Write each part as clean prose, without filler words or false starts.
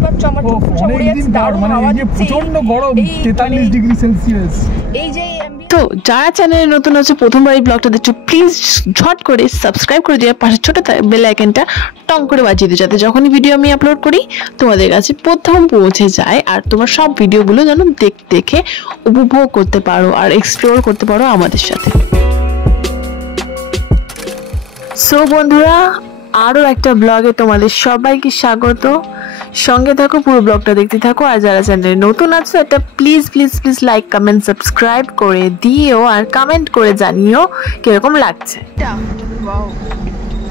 দেখতেই পাচ্ছ আমার চোখ মুছে পড়ে যাচ্ছে, দারুণ হাওয়া দিচ্ছে, প্রচন্ড গরম 43 ডিগ্রি সেলসিয়াস। এই যে তো যারা চ্যানেলে নতুন আছে প্রথমবার এই ব্লগটা দেখছো প্লিজ ঝট করে সাবস্ক্রাইব করে দিয়ে পাশে ছোট বেল আইকনটা টং করে বাজিয়ে দিও, যাতে যখনই ভিডিও আমি আপলোড করি তোমাদের কাছে প্রথম পৌঁছে যায় আর তোমার সব ভিডিওগুলো যেন দেখে উপভোগ করতে পারো আর এক্সপ্লোর করতে পারো আমাদের সাথে। সো বন্ধুরা, আরও একটা ব্লগে তোমাদের সবাইকে স্বাগত। সঙ্গে থাকো, পুরো ব্লগটা দেখতে থাকো। আর যারা চ্যানেলে নতুন আছো এটা please please please like comment subscribe করে দিও আর কমেন্ট করে জানিও কিরকম লাগছে।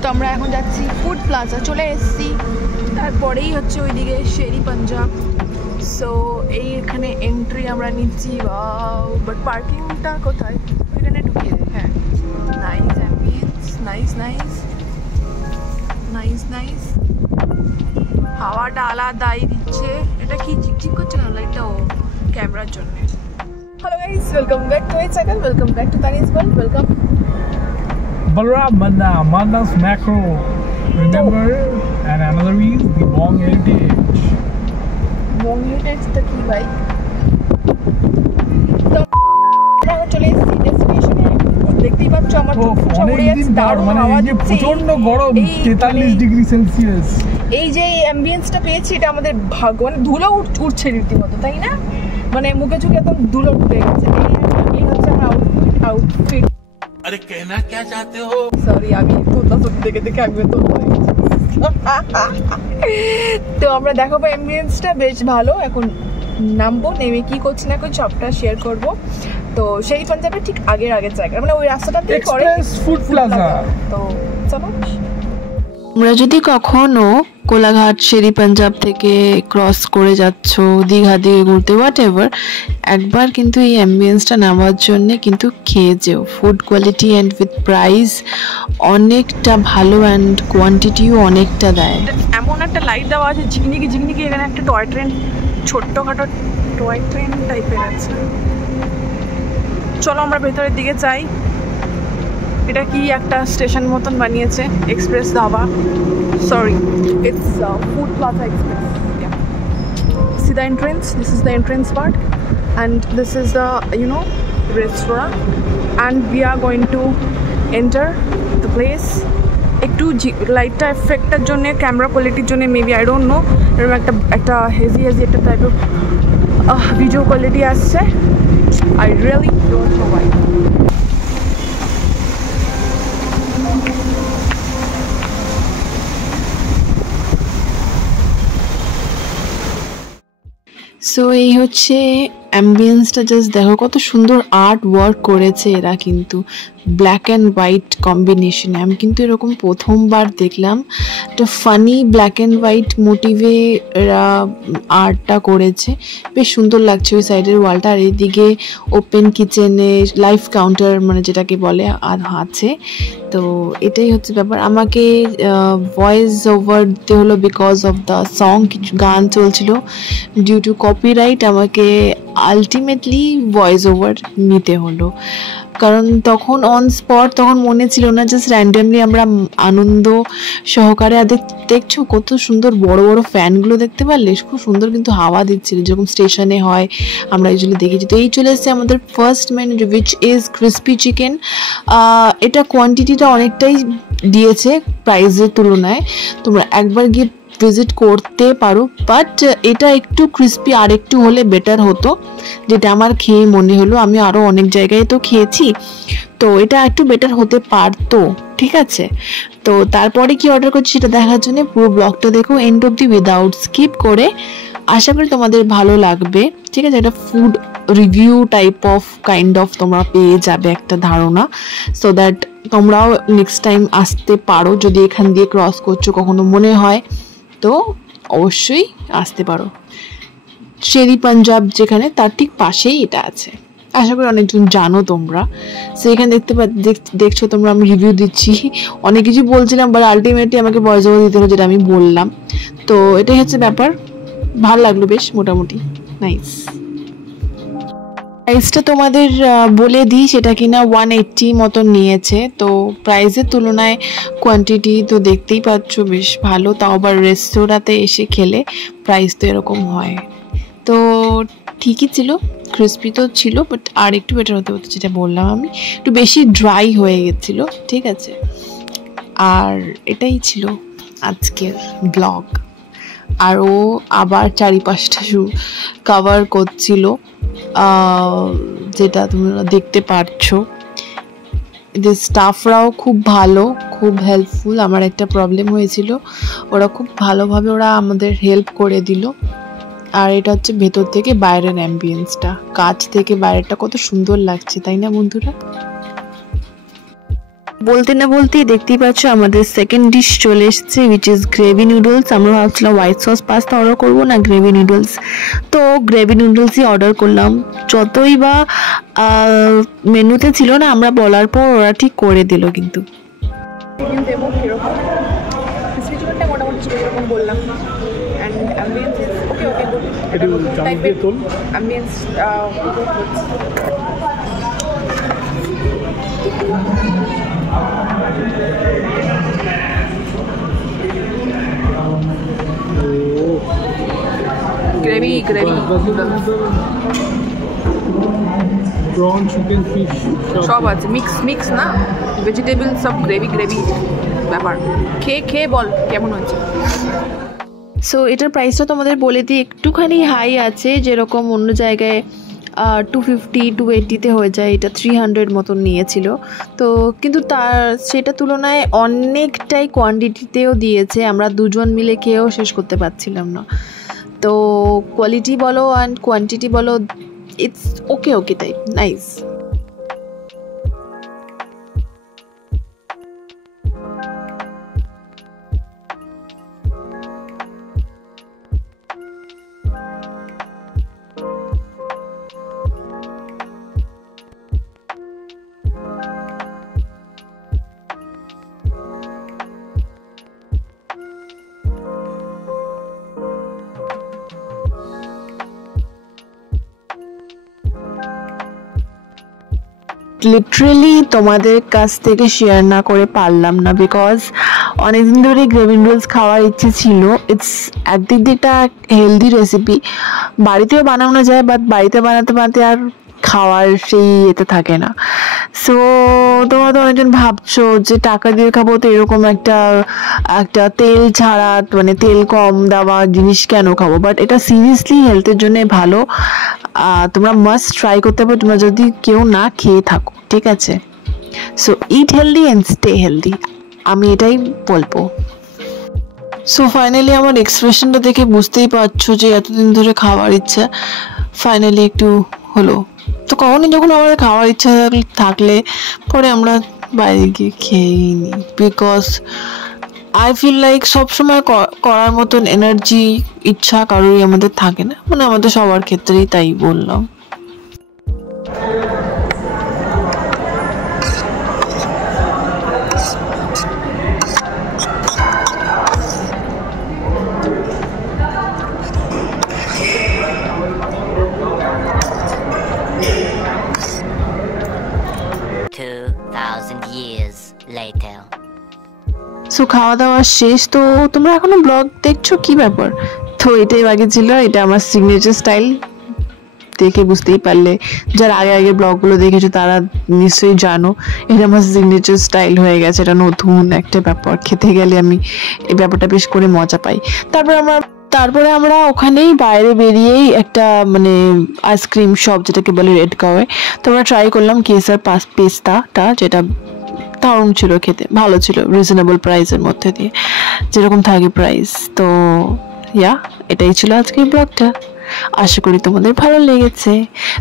তো আমরা এখন যাচ্ছি ফুড প্লাজা, চলে এসেছি, তারপরেই হচ্ছে ওইদিকে শেরি পাঞ্জাব। সো এখানে এন্ট্রি আমরা নিচ্ছি, বাট পার্কিংটা কোথায়, এখানে ঢুকিয়ে দেয়। হ্যাঁ, nice ambience, nice nice nice nice, হাওয়াটা আলাদাই দিচ্ছে। এটা কি ঝিকঝিক করছে না লাইটটা? ও ক্যামেরার জন্য। Hello guys, welcome back to my channel, welcome back to Tanis world, welcome Balram Manna's Macro. Remember, and another is the Bong Heritage. Bong Heritage the key ভাই। তো আমরা চলে এসেছি ডেস্টিনেশনে, দেখতেই পাচ্ছ আমার চোখ মুছে পড়ে যাচ্ছে, দারুণ হাওয়া দিচ্ছে, প্রচন্ড গরম 43 ডিগ্রি সেলসিয়াস। এই যে অ্যাম্বিয়েন্সটা পেয়েছি এটা আমাদের ভাগ্য, মানে ধুলো উঠছে রীতিমতো, তাই না? মানে মুখে চোখে একদম ধুলো উঠে গেছে। এই হচ্ছে আমার আউটফিট। अरे कहना क्या चाहते हो? সরি, আমি তোতা সত্যি দেখে আমি তোতা হয়ে গেছি। তো আমরা দেখাবো অ্যাম্বিয়েন্সটা বেশ ভালো। এখন নামবো, নেমে কি করছি না করছি সবটা শেয়ার করব। তো সেই পাঞ্জাবের ঠিক আগের জায়গা, মানে ওই রাস্তাটাতে পরে ফুড প্লাজা। তো চলো। তোমরা যদি কখনো কোলাঘাট শেরি পাঞ্জাব থেকে ক্রস করে যাচ্ছ দীঘা দিকে ঘুরতে হোয়াটএভার, একবার কিন্তু এই অ্যাম্বিয়েন্সটা নেওয়ার জন্যে কিন্তু খেয়ে যেও। Food quality and with price অনেকটা ভালো অ্যান্ড কোয়ান্টিটিও অনেকটা দেয়। এমন একটা লাইট দেওয়া আছে ঝিকঝিকি ঝিকঝিকি, এখানে একটা টয় ট্রেন, ছোট্টখাটো টয় ট্রেন টাইপের আছে। চলো আমরা ভেতরের দিকে যাই। এটা কি একটা স্টেশন মতন বানিয়েছে, express dhaba, sorry it's food plaza express. See the entrance, this is the entrance part and this is the restaurant and we are going to enter the place. একটু লাইটটা এফেক্টের জন্য, ক্যামেরা কোয়ালিটির জন্য মেবি, আই ডোন্ট নো, এরকম একটা hazy একটা type of video quality আসছে। I really don't know Y. So এই হচ্ছে অ্যাম্বিয়েন্সটা, জাস্ট দেখো কত সুন্দর আর্ট ওয়ার্ক করেছে এরা, কিন্তু ব্ল্যাক অ্যান্ড হোয়াইট কম্বিনেশনে। আমি কিন্তু এরকম প্রথমবার দেখলাম, একটা ফানি ব্ল্যাক অ্যান্ড হোয়াইট মোটিভে এরা আর্টটা করেছে, বেশ সুন্দর লাগছে ওই সাইডের ওয়ালটা। আর এদিকে ওপেন কিচেনে লাইভ কাউন্টার মানে যেটাকে বলে আছে। তো এটাই হচ্ছে ব্যাপার। আমাকে ভয়েস ওভার দিতে হলো বিকজ অফ দ্য সং, কিছু গান চলছিল, ডিউ টু কপিরাইট আমাকে আলটিমেটলি ভয়েস ওভার নিতে হলো, কারণ তখন অন স্পট তখন মনে ছিল না, জাস্ট র্যান্ডামলি আমরা আনন্দ সহকারে। আর দেখছো কত সুন্দর বড় বড় ফ্যানগুলো দেখতে পারলে, খুব সুন্দর কিন্তু হাওয়া দিচ্ছিল, যেরকম স্টেশনে হয় আমরা ইউজুয়ালি দেখেছি। তো এই চলে এসেছে আমাদের first menu, which is crispy chicken. এটা কোয়ান্টিটিটা অনেকটাই দিয়েছে প্রাইসের তুলনায়, তোমরা একবার গিয়ে ভিজিট করতে পারো, বাট এটা একটু ক্রিস্পি আর একটু হলে বেটার হতো, যেটা আমার খেয়ে মনে হলো। আমি আরও অনেক জায়গায় তো খেয়েছি, তো এটা একটু বেটার হতে পারতো, ঠিক আছে। তো তারপরে কি অর্ডার করছি সেটা দেখার জন্য পুরো ব্লগটা দেখো এন্ড অবধি উইদাউট স্কিপ করে। আশা করি তোমাদের ভালো লাগবে, ঠিক আছে। এটা food review type of kind of তোমরা পেয়ে যাবে একটা ধারণা, সো দ্যাট তোমরাও নেক্সট টাইম আসতে পারো, যদি এখান দিয়ে ক্রস করছো কখনো মনে হয় তো অবশ্যই আসতে পারো। শেরি পাঞ্জাব যেখানে, তার ঠিক পাশেই এটা আছে, আশা করি অনেকজন জানো তোমরা। সো এখানে দেখছো তোমরা, আমি রিভিউ দিচ্ছি, অনেক কিছু বলছিলাম, বাট আলটিমেটলি আমাকে ভয়েস ওভার দিতে হলো, যেটা আমি বললাম। তো এটাই হচ্ছে ব্যাপার, ভালো লাগলো বেশ মোটামুটি, নাইস। প্রাইসটা তোমাদের বলে দিই, সেটা কিনা 180 মতন নিয়েছে। তো প্রাইসের তুলনায় কোয়ান্টিটি তো দেখতেই পাচ্ছ বেশ ভালো, তাও আবার রেস্তোরাঁতে এসে খেলে প্রাইস তো এরকম হয়। তো ঠিকই ছিল, ক্রিস্পি তো ছিল, বাট আর একটু বেটার হতে হতো, যেটা বললাম আমি, একটু বেশি ড্রাই হয়ে গেছিলো। ঠিক আছে, আর এটাই ছিল আজকের ব্লগ। আর ও আবার 4-5টা কভার করছিল, যেটা তোমরা দেখতে পারছো। এদের স্টাফরাও খুব ভালো, খুব হেল্পফুল। আমার একটা প্রবলেম হয়েছিল, ওরা খুব ভালোভাবে ওরা আমাদের হেল্প করে দিল। আর এটা হচ্ছে ভেতর থেকে বাইরের অ্যাম্বিয়েন্সটা, কাছ থেকে বাইরেটা কত সুন্দর লাগছে, তাই না বন্ধুরা? বলতে না বলতেই দেখতেই পাচ্ছ আমাদের সেকেন্ড ডিশ চলে এসেছে, উইচ ইজ গ্রেভি নুডলস। আমরা ভাবছিলাম হোয়াইট সস পাস্তা অর্ডার করবো না, গ্রেভি নুডলস। তো গ্রেভি নুডলসই অর্ডার করলাম। যতই বা মেনুতে ছিল না, আমরা বলার পর ওরা ঠিক করে দিল। কিন্তু মোটামুটি যেরকম বললাম, and ambience is okay okay good. এটা টাইপের ambience gravy prawn, chicken, fish সব আছে, মিক্স না, ভেজিটেবল সব গ্রেভি ব্যাপার। খেয়ে বল কেমন হয়েছে। সো এটার প্রাইসটা তোমাদের বলে দিই, একটুখানি হাই আছে, যেরকম অন্য জায়গায় 250-280 হয়ে যায়, এটা 300 মতন নিয়েছিল। তো কিন্তু সেটা তুলনায় অনেকটাই কোয়ান্টিটিতেও দিয়েছে, আমরা দুজন মিলে খেয়েও শেষ করতে পারছিলাম না। তো কোয়ালিটি বলো অ্যান্ড কোয়ান্টিটি বলো, it's okay type, nice. Literally তোমাদের কাছ থেকে শেয়ার না করে পারলাম না, বিকজ অনেকদিন ধরে গ্রেভি নুডলস খাওয়ার ইচ্ছে ছিল। ইটস একদিক দিয়ে একটা হেলদি রেসিপি, বাড়িতেও বানানো যায়, বাট বাড়িতে বানাতে আর খাওয়ার সেই এতে থাকে না। সো তোমরা তো অনেকজন ভাবছো যে টাকা দিয়ে খাবো, তো এরকম একটা তেল ছাড়া, মানে তেল কম দেওয়া জিনিস কেন খাবো? বাট এটা সিরিয়াসলি হেলথের জন্য ভালো, তোমরা মাস্ট ট্রাই করতে পারো তোমরা যদি কেউ না খেয়ে থাকো। ঠিক আছে, so it healthy and stay healthy, আমি এটাই বলবো। সো ফাইনালি আমার এক্সপ্রেশনটা দেখে বুঝতেই পারছো যে এতদিন ধরে খাওয়ার ইচ্ছা ফাইনালি একটু হলো। তো কখনই যখন আমাদের খাওয়ার ইচ্ছা থাকলে পরে আমরা বাইরে গিয়ে খেয়েই নিই, বিকজ আই ফিল লাইক সবসময় করার মতন এনার্জি ইচ্ছা কারোরই আমাদের থাকে না, মানে আমাদের সবার ক্ষেত্রেই, তাই বললাম। সো খাওয়া দাওয়া শেষ, তো তোমরা এখনো ব্লগ দেখছো, কি ব্যাপার? তো এটাই বাকি ছিল, এটা আমার সিগনেচার স্টাইল, দেখে বুঝতেই পারলে, যারা আগে ব্লগগুলো দেখেছো তারা নিশ্চয়ই জানো এটা আমার সিগনেচার স্টাইল হয়ে গেছে। এটা নতুন একটা ব্যাপার, খেতে গেলে আমি এই ব্যাপারটা বেশ করে মজা পাই। তারপরে আমরা ওখানেই বাইরে বেরিয়েই একটা মানে আইসক্রিম শপ যেটাকে বলে রেড কাওয়ে, তো আমরা ট্রাই করলাম কেসার পেস্তাটা, যেটা দারুণ ছিল, খেতে ভালো ছিল, রিজনেবল প্রাইসের মধ্যে দিয়ে যেরকম থাকে প্রাইস। তো এটাই ছিল আজকের ব্লগটা, আশা করি তোমাদের ভালো লেগেছে।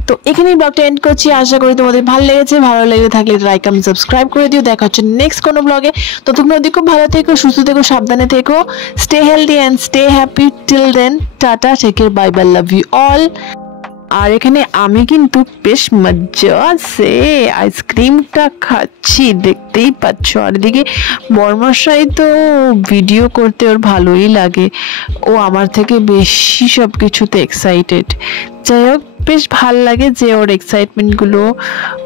তো এখানেই ব্লগটা এন্ড করছি, আশা করি তোমাদের ভালো লেগেছে। ভালো লেগে থাকলে লাইক কমেন্ট সাবস্ক্রাইব করে দিও। দেখা হচ্ছে নেক্সট কোনো ব্লগে, ততক্ষণ অবধি খুব ভালো থেকো, সুস্থ থেকো, সাবধানে থেকো, stay healthy and stay happy. Till then, tata, take care, bye bye, love you all. আর এখানে আমি কিন্তু বেশ মজা আছে আইসক্রিমটা খাচ্ছি, দেখতেই পাচ্ছ। আর এদিকে বর্মশাই তো ভিডিও করতে ওর ভালোই লাগে, ও আমার থেকে বেশি সব কিছুতে এক্সাইটেড। যাই হোক, বেশ ভাল লাগে যে ওর এক্সাইটমেন্টগুলো,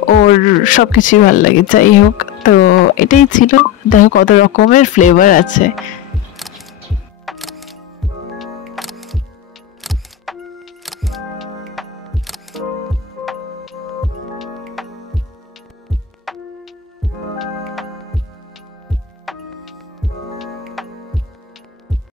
ওর সব কিছুই ভাল লাগে। যাই হোক, তো এটাই ছিল। দেখো কত রকমের ফ্লেভার আছে।